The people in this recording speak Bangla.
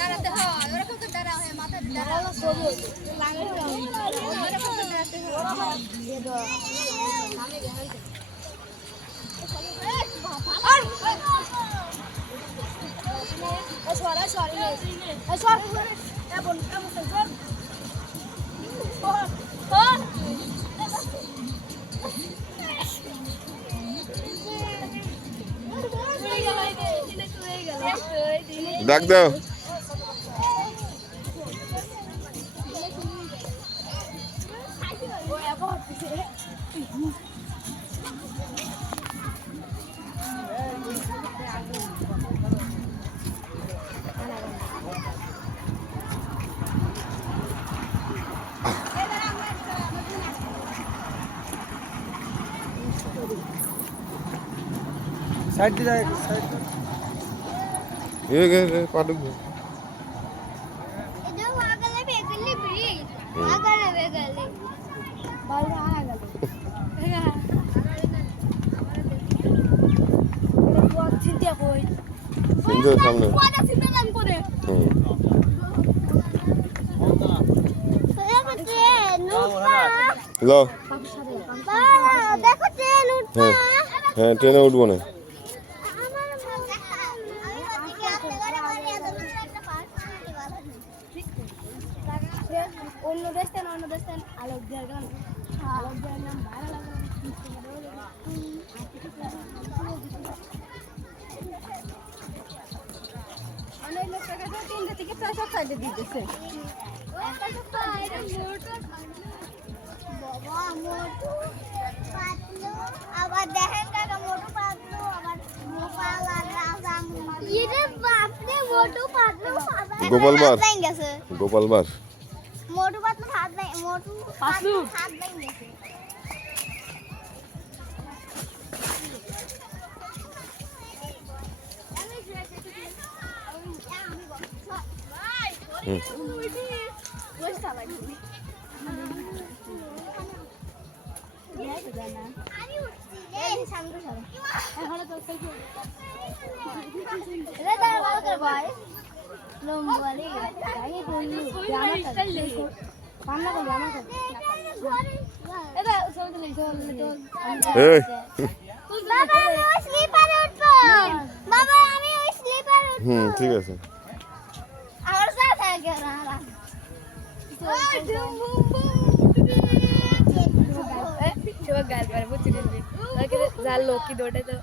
দাঁড়াতে হয় ওরকম তো দাঁড়া হয় মাথা দাঁড়ালো ছবি লাগাই ওরকম তো দাঁড়াতে হয় দিয়ে দাও নামে গেল সরা সরি সর এ বল কাম সর ডাক দাও साइड पे जाए साइड ये पाटू इधर वागले बेगले ब्रिज वागले बेगले बाल आ गले এটা পথ চিন্তা কই সুন্দর সামনে পথ চিন্তা দাম করে লো দেখো ট্রেন উঠছে হ্যাঁ ট্রেনে উঠবো না অন্য দেশ আলোক দেওয়ার গান আলোক দেওয়ার নাম ভাড়া লাগানো অনেক লোক টাকা দিয়ে 3 থেকে 4 সাইডে দিতেছে বাবা মোটু পাতলু আবার দেখেন কাকা মোটু পাতলু আবার গোপাল আর রাজা ইরে বাপ রে মোটু পাতলু গোপালবার গেছে গোপালবার মোটু পাতলু হাত নাই মোটু পাতলু হাত নাই গেছে ঠিক আছে গাল পারে বুঝছি জাল লোক কি দৌড়াই তো